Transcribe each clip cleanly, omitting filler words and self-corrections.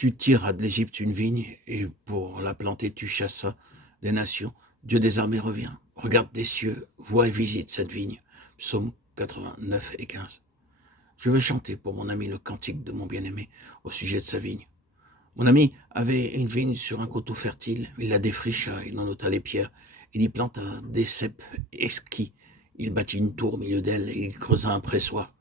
Tu tireras de l'Égypte une vigne, et pour la planter, tu chassas des nations. Dieu des armées revient. Regarde des cieux, vois et visite cette vigne. Psaume 89 et 15. Je veux chanter pour mon ami le cantique de mon bien-aimé au sujet de sa vigne. Mon ami avait une vigne sur un coteau fertile. Il la défricha, il en ôta les pierres. Il y planta des cèpes exquis. Il bâtit une tour au milieu d'elle et il creusa un pressoir.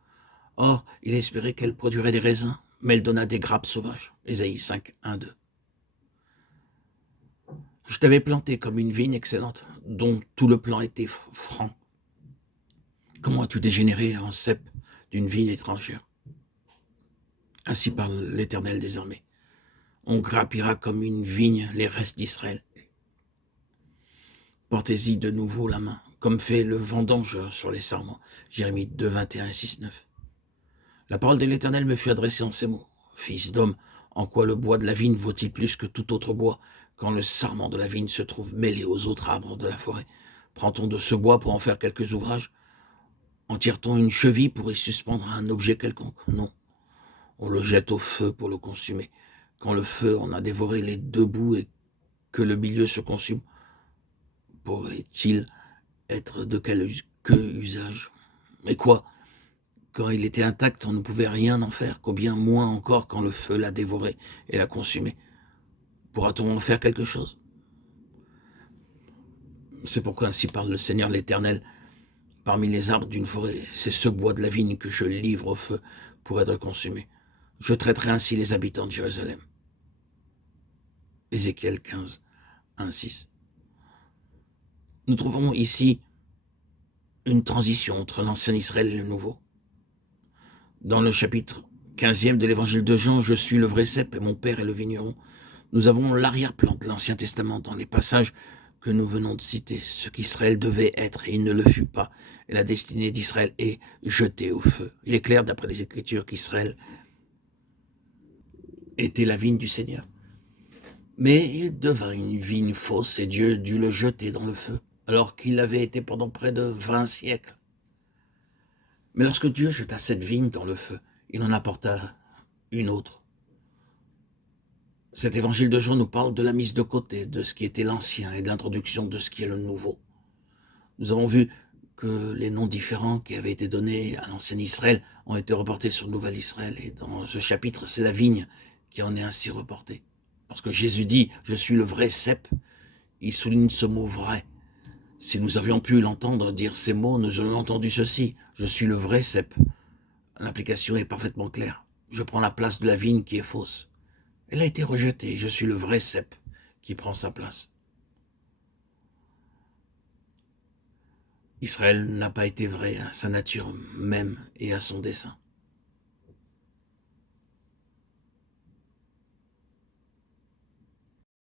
Or, il espérait qu'elle produirait des raisins, mais elle donna des grappes sauvages. Ésaïe 5, 1, 2. Je t'avais planté comme une vigne excellente, dont tout le plan était franc. Comment as-tu dégénéré en cep d'une vigne étrangère? Ainsi parle l'Éternel des armées. On grappira comme une vigne les restes d'Israël. Portez-y de nouveau la main, comme fait le vendange sur les sarments. Jérémie 2, 21 et 6, 9. La parole de l'Éternel me fut adressée en ces mots. Fils d'homme, en quoi le bois de la vigne vaut-il plus que tout autre bois, quand le sarment de la vigne se trouve mêlé aux autres arbres de la forêt? Prend-on de ce bois pour en faire quelques ouvrages? En tire-t-on une cheville pour y suspendre un objet quelconque? Non. On le jette au feu pour le consumer. Quand le feu en a dévoré les deux bouts et que le milieu se consume, pourrait-il être de quelque usage? Et quoi? Quand il était intact, on ne pouvait rien en faire, combien moins encore quand le feu l'a dévoré et l'a consumé. Pourra-t-on en faire quelque chose? C'est pourquoi ainsi parle le Seigneur l'Éternel. Parmi les arbres d'une forêt, c'est ce bois de la vigne que je livre au feu pour être consumé. Je traiterai ainsi les habitants de Jérusalem. Ézéchiel 15, 1, 6. Nous trouvons ici une transition entre l'ancien Israël et le nouveau. Dans le chapitre 15e de l'évangile de Jean, je suis le vrai cep et mon père est le vigneron. Nous avons l'arrière-plan de l'Ancien Testament dans les passages que nous venons de citer, ce qu'Israël devait être et il ne le fut pas, et la destinée d'Israël est jetée au feu. Il est clair d'après les Écritures qu'Israël était la vigne du Seigneur. Mais il devint une vigne fausse et Dieu dut le jeter dans le feu, alors qu'il avait été pendant près de 20 siècles. Mais lorsque Dieu jeta cette vigne dans le feu, il en apporta une autre. Cet évangile de Jean nous parle de la mise de côté de ce qui était l'ancien et de l'introduction de ce qui est le nouveau. Nous avons vu que les noms différents qui avaient été donnés à l'ancien Israël ont été reportés sur le nouvel Israël. Et dans ce chapitre, c'est la vigne qui en est ainsi reportée. Lorsque Jésus dit « Je suis le vrai cep », il souligne ce mot « vrai ». Si nous avions pu l'entendre dire ces mots, nous aurions entendu ceci « Je suis le vrai cep ». L'implication est parfaitement claire. Je prends la place de la vigne qui est fausse. Elle a été rejetée. Je suis le vrai cep qui prend sa place. Israël n'a pas été vrai à sa nature même et à son dessein.